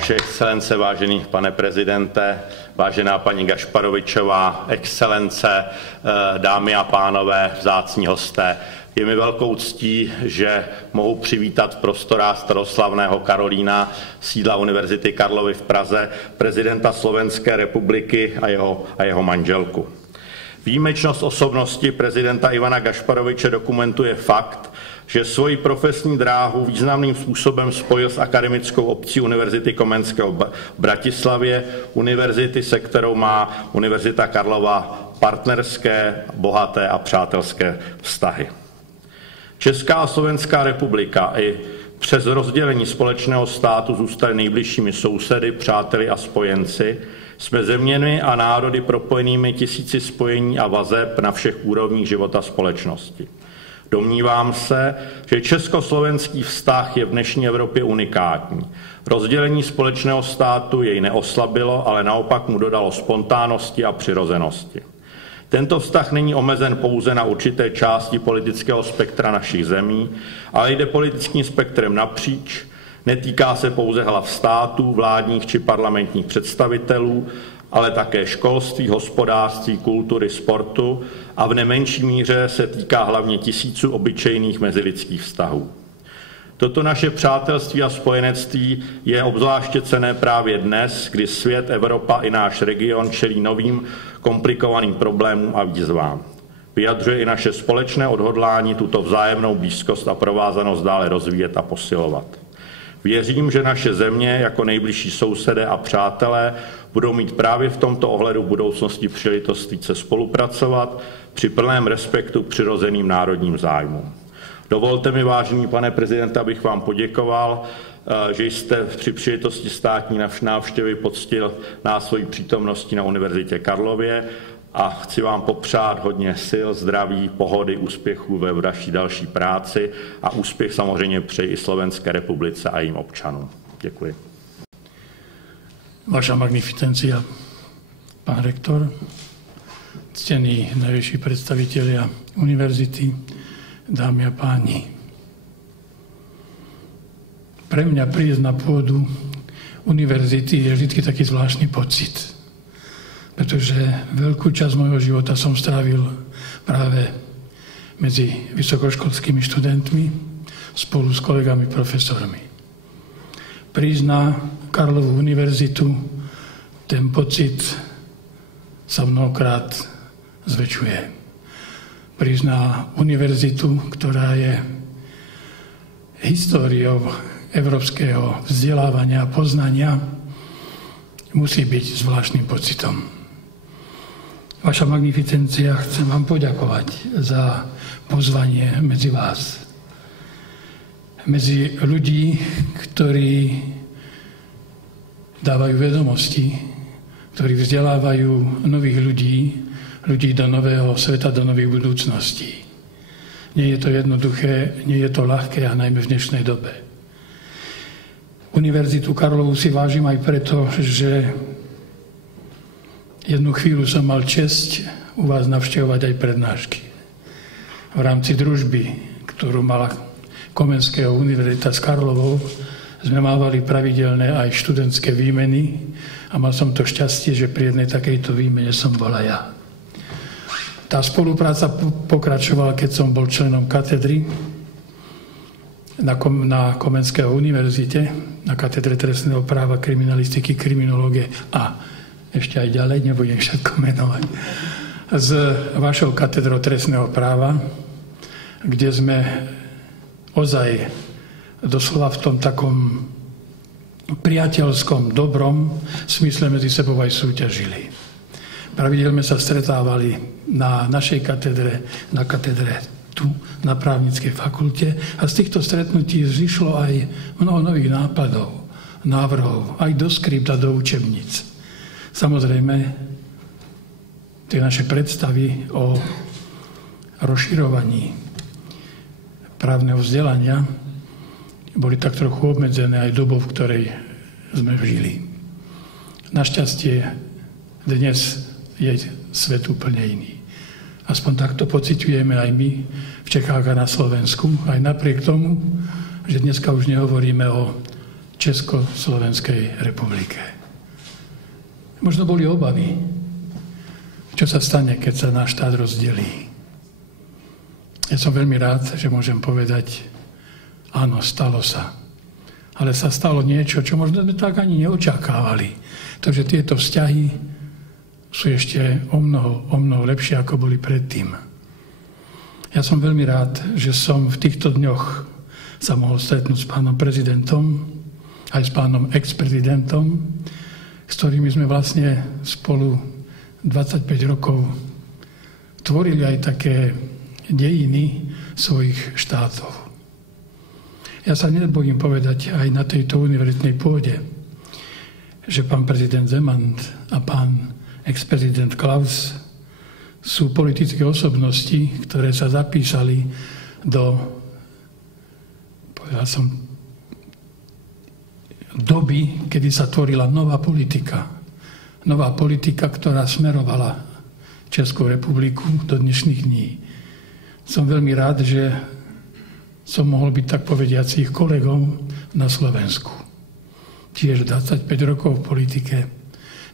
Vaše excelence, vážený pane prezidente, vážená paní Gašparovičová, excelence, dámy a pánové, vzácní hosté. Je mi velkou ctí, že mohu přivítat v prostorách staroslavného Karolína, sídla Univerzity Karlovy v Praze, prezidenta Slovenské republiky a jeho manželku. Výjimečnost osobnosti prezidenta Ivana Gašparoviče dokumentuje fakt, že svoji profesní dráhu významným způsobem spojil s akademickou obcí Univerzity Komenského v Bratislavě, univerzity, se kterou má Univerzita Karlova partnerské, bohaté a přátelské vztahy. Česká a Slovenská republika i přes rozdělení společného státu zůstaly nejbližšími sousedy, přáteli a spojenci. Jsme zeměmi a národy propojenými tisíci spojení a vazeb na všech úrovních života společnosti. Domnívám se, že československý vztah je v dnešní Evropě unikátní. Rozdělení společného státu jej neoslabilo, ale naopak mu dodalo spontánnosti a přirozenosti. Tento vztah není omezen pouze na určité části politického spektra našich zemí, ale jde politickým spektrem napříč, netýká se pouze hlav států, vládních či parlamentních představitelů, ale také školství, hospodářství, kultury, sportu a v nemenší míře se týká hlavně tisíců obyčejných mezilidských vztahů. Toto naše přátelství a spojenectví je obzvláště cenné právě dnes, kdy svět, Evropa i náš region čelí novým komplikovaným problémům a výzvám. Vyjadřuje i naše společné odhodlání tuto vzájemnou blízkost a provázanost dále rozvíjet a posilovat. Věřím, že naše země jako nejbližší sousedé a přátelé budou mít právě v tomto ohledu v budoucnosti příležitost více spolupracovat při plném respektu k přirozeným národním zájmům. Dovolte mi, vážený pane prezidente, abych vám poděkoval, že jste při příležitosti státní návštěvy poctil nás svojí přítomností na Univerzitě Karlově a chci vám popřát hodně sil, zdraví, pohody, úspěchů ve vaší další práci a úspěch samozřejmě přeji i Slovenské republice a jejím občanům. Děkuji. Vaša magnificencia, pán rektor, ctení najvyšší predstavitelia univerzity, dámy a páni. Pre mňa prísť na pôdu univerzity je vždy taký zvláštny pocit, pretože veľkú časť môjho života som strávil práve medzi vysokoškolskými študentmi spolu s kolegami profesormi. Prísť na Karlovú univerzitu, ten pocit sa mnohokrát zväčšuje. Prísť na univerzitu, ktorá je históriou európskeho vzdelávania a poznania, musí byť zvláštnym pocitom. Vaša magnificencia, chcem vám poďakovať za pozvanie medzi vás. Medzi ľudí, ktorí dávajú vedomosti, ktorí vzdelávajú nových ľudí do nového sveta, do nových budúcností. Nie je to jednoduché, nie je to ľahké a najmä v dnešnej dobe. Univerzitu Karlovu si vážim aj preto, že jednu chvíľu som mal česť u vás navštevovať aj prednášky. V rámci družby, ktorú mala Komenského univerzita s Karlovou, sme mávali pravidelné aj študentské výmeny a mal som to šťastie, že pri jednej takejto výmene som bola ja. Tá spolupráca pokračovala, keď som bol členom katedry na Komenského univerzite, na katedre trestného práva, kriminalistiky, kriminológie a ešte aj ďalej, nebudem všetko menovať, s vašou katedrou trestného práva, kde sme ozaj doslova v tom takom priateľskom, dobrom smysle medzi sebou aj súťažili. Pravidelne sa stretávali na našej katedre, na katedre tu, na právnickej fakulte a z týchto stretnutí zišlo aj mnoho nových nápadov, návrhov, aj do skript a do učebníc. Samozrejme, tie naše predstavy o rozširovaní právneho vzdelania boli tak trochu obmedzené aj dobou, v ktorej sme žili. Našťastie dnes je svet úplne iný. Aspoň takto pociťujeme aj my v Čechách a na Slovensku, aj napriek tomu, že dneska už nehovoríme o Československej republike. Možno boli obavy, čo sa stane, keď sa náš štát rozdelí. Ja som veľmi rád, že môžem povedať, áno, stalo sa. Ale sa stalo niečo, čo možno sme tak ani neočakávali. Takže tieto vzťahy sú ešte o mnoho lepšie, ako boli predtým. Ja som veľmi rád, že som v týchto dňoch sa mohol stretnúť s pánom prezidentom, aj s pánom ex-prezidentom, s ktorými sme vlastne spolu 25 rokov tvorili aj také dejiny svojich štátov. Ja sa nebojím povedať aj na tejto univerzitnej pôde, že pán prezident Zeman a pán ex-prezident Klaus sú politické osobnosti, ktoré sa zapísali do, povedal som, doby, kedy sa tvorila nová politika. Nová politika, ktorá smerovala Českú republiku do dnešných dní. Som veľmi rád, že som mohol byť, tak povediac, ich kolegom na Slovensku. Tiež 25 rokov v politike,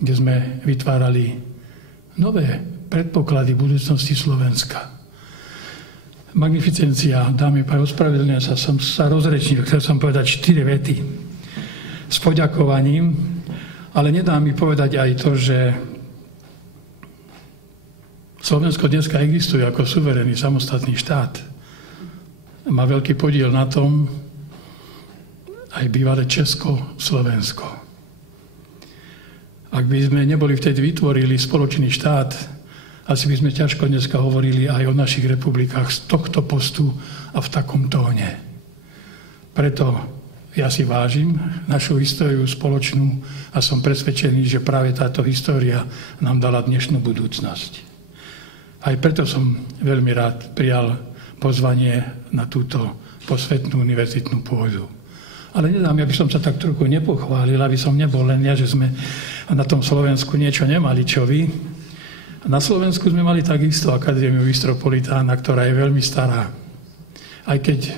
kde sme vytvárali nové predpoklady budúcnosti Slovenska. Magnificencia, dámy a páni, ospravedlňujem sa, som sa rozrečnil, chcel som povedať 4 vety s poďakovaním, ale nedá mi povedať aj to, že Slovensko dneska existuje ako suverénny samostatný štát. Má veľký podiel na tom aj bývalé Česko-Slovensko. Ak by sme neboli vtedy vytvorili spoločný štát, asi by sme ťažko dneska hovorili aj o našich republikách z tohto postu a v takom tóne. Preto ja si vážim našu históriu spoločnú a som presvedčený, že práve táto história nám dala dnešnú budúcnosť. Aj preto som veľmi rád prijal pozvanie na túto posvetnú univerzitnú pôdu. Ale nedám, aby som sa tak trochu nepochválil, aby som nebol len ja, že sme na tom Slovensku niečo nemali, čo vy. Na Slovensku sme mali takisto Akadémiu Istropolitána, ktorá je veľmi stará. Aj keď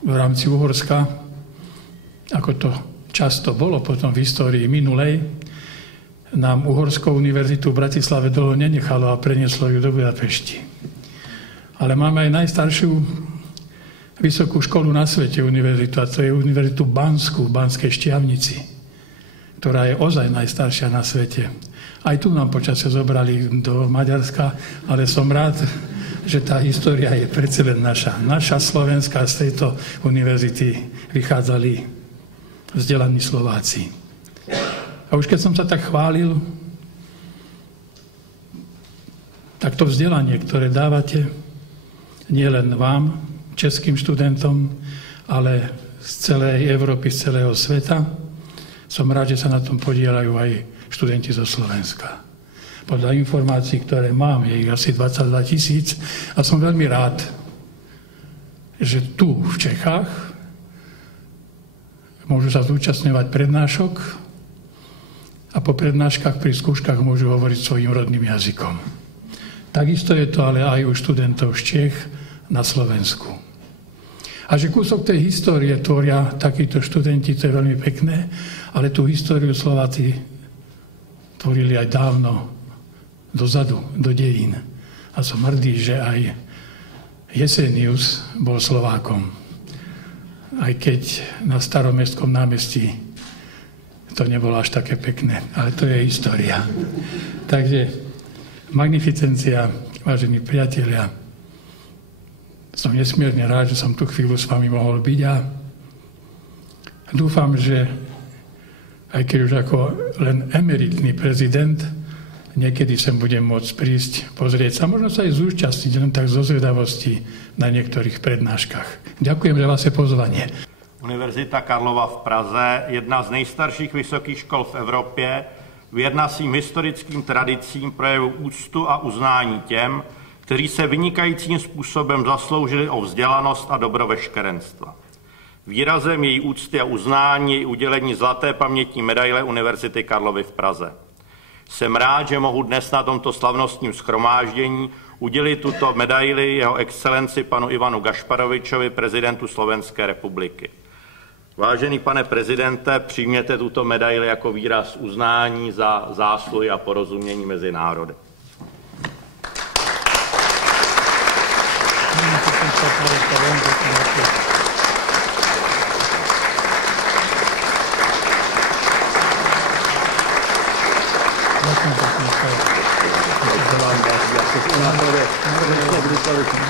v rámci Uhorska, ako to často bolo potom v histórii minulej, nám Uhorskú univerzitu v Bratislave dlho nenechalo a prenieslo ju do Budapešti. Ale máme aj najstaršiu vysokú školu na svete univerzitu, a to je Univerzitu Banskú v Banskej Štiavnici, ktorá je ozaj najstaršia na svete. Aj tu nám počasie zobrali do Maďarska, ale som rád, že tá história je predsa len naša. Naša Slovenská, z tejto univerzity vychádzali vzdelaní Slováci. A už keď som sa tak chválil, tak to vzdelanie, ktoré dávate, nie len vám, českým študentom, ale z celej Európy, z celého sveta, som rád, že sa na tom podielajú aj študenti zo Slovenska. Podľa informácií, ktoré mám, je ich asi 22 000 a som veľmi rád, že tu v Čechách môžu sa zúčastňovať prednášok a po prednáškach pri skúškach môžu hovoriť svojím rodným jazykom. Takisto je to ale aj u študentov z Čech na Slovensku. A že kúsok tej histórie tvoria takíto študenti, to je veľmi pekné, ale tú históriu Slováci tvorili aj dávno dozadu, do dejín. A som hrdý, že aj Jesenius bol Slovákom. Aj keď na Staromestskom námestí to nebolo až také pekné, ale to je história. Takže magnificencia, vážení priatelia, som nesmierne rád, že som tu chvíľu s vami mohol byť a dúfam, že aj keď už ako len emeritný prezident, niekedy sem budem môcť prísť, pozrieť sa, možno sa aj zúčastniť len tak zo zvedavosti na niektorých prednáškach. Ďakujem za vaše pozvanie. Univerzita Karlova v Praze, jedna z nejstarších vysokých škol v Evropě, věrna svým historickým tradicím projevu úctu a uznání těm, kteří se vynikajícím způsobem zasloužili o vzdělanost a dobroveškerenstva. Výrazem její úcty a uznání je udělení zlaté pamětní medaile Univerzity Karlovy v Praze. Jsem rád, že mohu dnes na tomto slavnostním shromáždění udělit tuto medaili jeho excelenci panu Ivanu Gašparovičovi, prezidentu Slovenské republiky. Vážený pane prezidente, přijměte tuto medaili jako výraz uznání za zásluhy a porozumění mezi národy.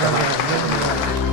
Ďakujem.